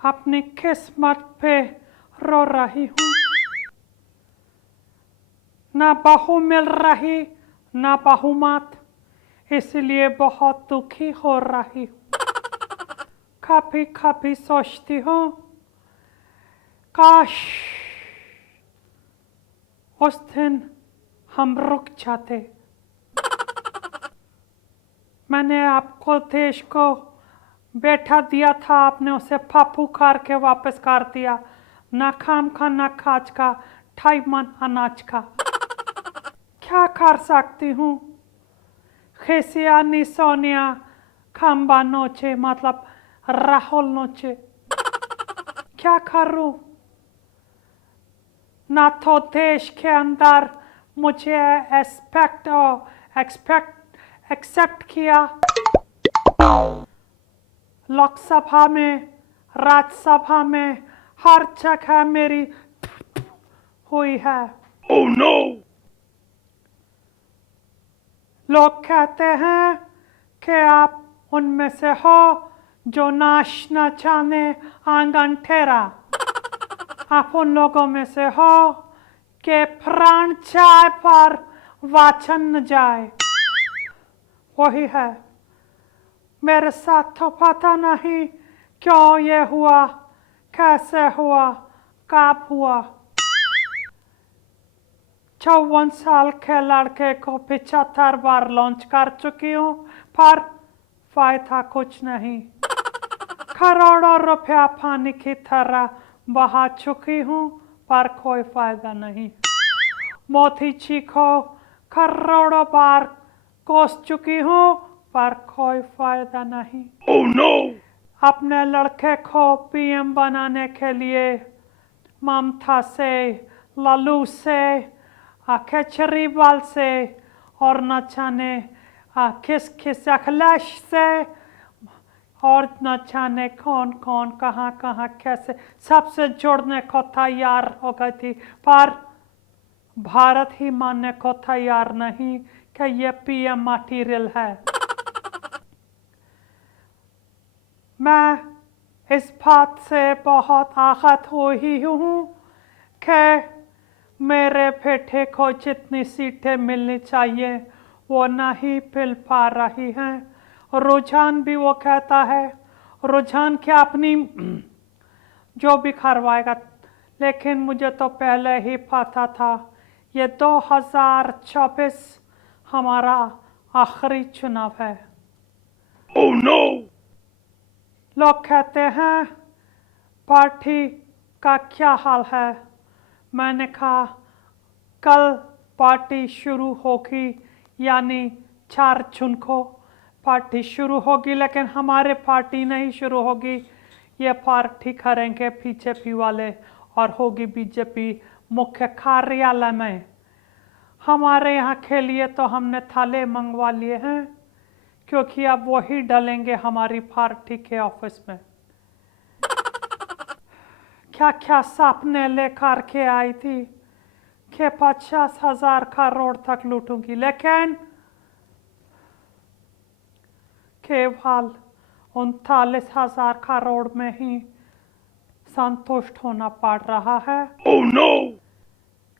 अपनी किस्मत पे रो रही हूँ। ना बहू मिल रही ना बहुमत, इसलिए बहुत दुखी हो रही हूँ। कभी कभी सोचती हूँ काश उस दिन हम रुक जाते। मैंने आपको देश को बैठा दिया था, आपने उसे फाफू कार के वापस कर दिया। ना खाम का ना खाज का, 2.5 मन अनाज का। क्या कर सकती हूँ? खेसिया नी सोनिया खम्बा नोचे, मतलब राहुल नोचे। क्या करूँ? ना तो देश के अंदर मुझे एक्सेप्ट किया, लोकसभा में, राज्यसभा में, हर जगह मेरी हुई है। Oh no! लोग कहते हैं कि आप उनमें से हो जो नाचना जाने आंगन ठेरा। आप उन लोगों में से हो कि प्राण जाए पर वाचन न जाए। वही है मेरे साथ। तो पता नहीं क्यों ये हुआ, कैसे हुआ, कब हुआ। 54 साल के लड़के को 75 बार लॉन्च कर चुकी हूँ, पर फायदा कुछ नहीं। करोड़ों रुपया पानी की तरह बहा चुकी हूँ, पर कोई फायदा नहीं। मोदी जी को करोड़ों बार कोस चुकी हूँ, पर कोई फायदा नहीं। Oh no! अपने लड़के को पीएम बनाने के लिए ममता से, लालू से, केजरीवाल से और न जाने किस किस अखिलेश से और न जाने कौन कौन कहाँ कहाँ कैसे सबसे जोड़ने को तैयार हो गई थी, पर भारत ही मानने को तैयार नहीं कि ये पीएम मटीरियल है। मैं इस बात से बहुत आहत हुई हूँ कि मेरे बेटे को जितनी सीटें मिलनी चाहिए वो नहीं मिल पा रही हैं। रुझान भी वो कहता है, रुझान क्या अपनी जो भी करवाएगा, लेकिन मुझे तो पहले ही पता था ये 2024 हमारा आखिरी चुनाव है। Oh no! लोग कहते हैं पार्टी का क्या हाल है। मैंने कहा कल पार्टी शुरू होगी, यानी 4 जून को पार्टी शुरू होगी, लेकिन हमारे पार्टी नहीं शुरू होगी। ये पार्टी करेंगे बीजेपी वाले और होगी बीजेपी मुख्य कार्यालय में। हमारे यहाँ के लिए तो हमने थाले मंगवा लिए हैं, क्योंकि अब वही डलेंगे हमारी पार्टी के ऑफिस में। क्या क्या सपने लेकर के आई थी कि 50,000 करोड़ तक लूटूंगी, लेकिन केवल 39,000 करोड़ में ही संतुष्ट होना पड़ रहा है। Oh no!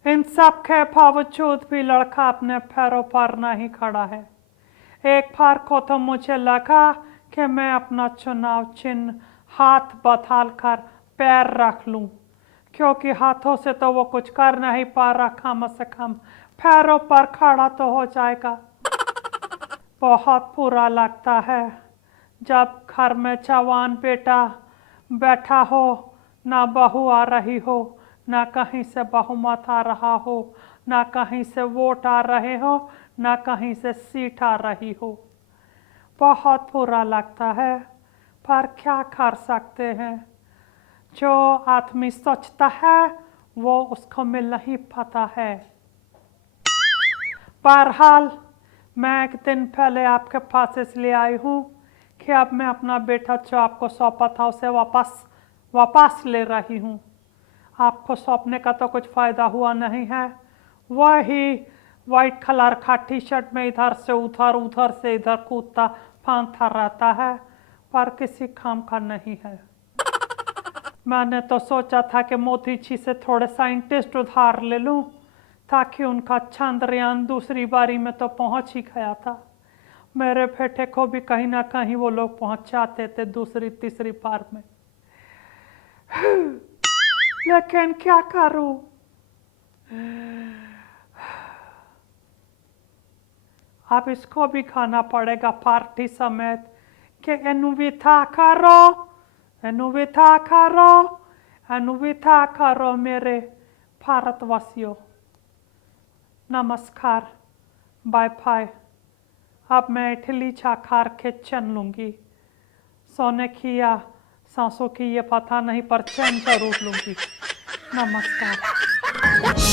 इन सब के बावजूद भी लड़का अपने पैरों पर नहीं खड़ा है। एक बार को तो मुझे लगा कि मैं अपना चुनाव चिन्ह हाथ बदल कर पैर रख लूं, क्योंकि हाथों से तो वो कुछ कर नहीं पा रहा, कम से कम पैरों पर खड़ा तो हो जाएगा। बहुत बुरा लगता है जब घर में जवान बेटा बैठा हो, ना बहू आ रही हो, ना कहीं से बहुमत आ रहा हो, ना कहीं से वोट आ रहे हो, ना कहीं से सीट आ रही हो। बहुत बुरा लगता है, पर क्या कर सकते हैं। जो आदमी सोचता है वो उसको मिल नहीं पाता है। बहरहाल मैं एक दिन पहले आपके पास इसलिए आई हूँ कि अब मैं अपना बेटा जो आपको सौंपा था उसे वापस ले रही हूँ। आपको सौंपने का तो कुछ फ़ायदा हुआ नहीं है। वही वाइट कलर का टी शर्ट में इधर से उधर, उधर से इधर कूदता फांदता रहता है, पर किसी काम का नहीं है। मैंने तो सोचा था कि मोदी जी से थोड़े साइंटिस्ट उधार ले लूं, ताकि उनका चंद्रयान दूसरी बारी में तो पहुंच ही गया था। मेरे बेटे को भी कहीं ना कहीं वो लोग पहुंचाते थे दूसरी तीसरी बार में। लेकिन क्या करूं? अब इसको भी खाना पड़ेगा पार्टी समेत कि एनुविथा करो, एनुविथा करो, एनुविथा करो मेरे भारतवासियों। नमस्कार, बाय बाय। अब मैं इडली चाखार के चल लूँगी। सोने की या सांसों की ये पता नहीं, पर चैन जरूर लूँगी। नमस्कार।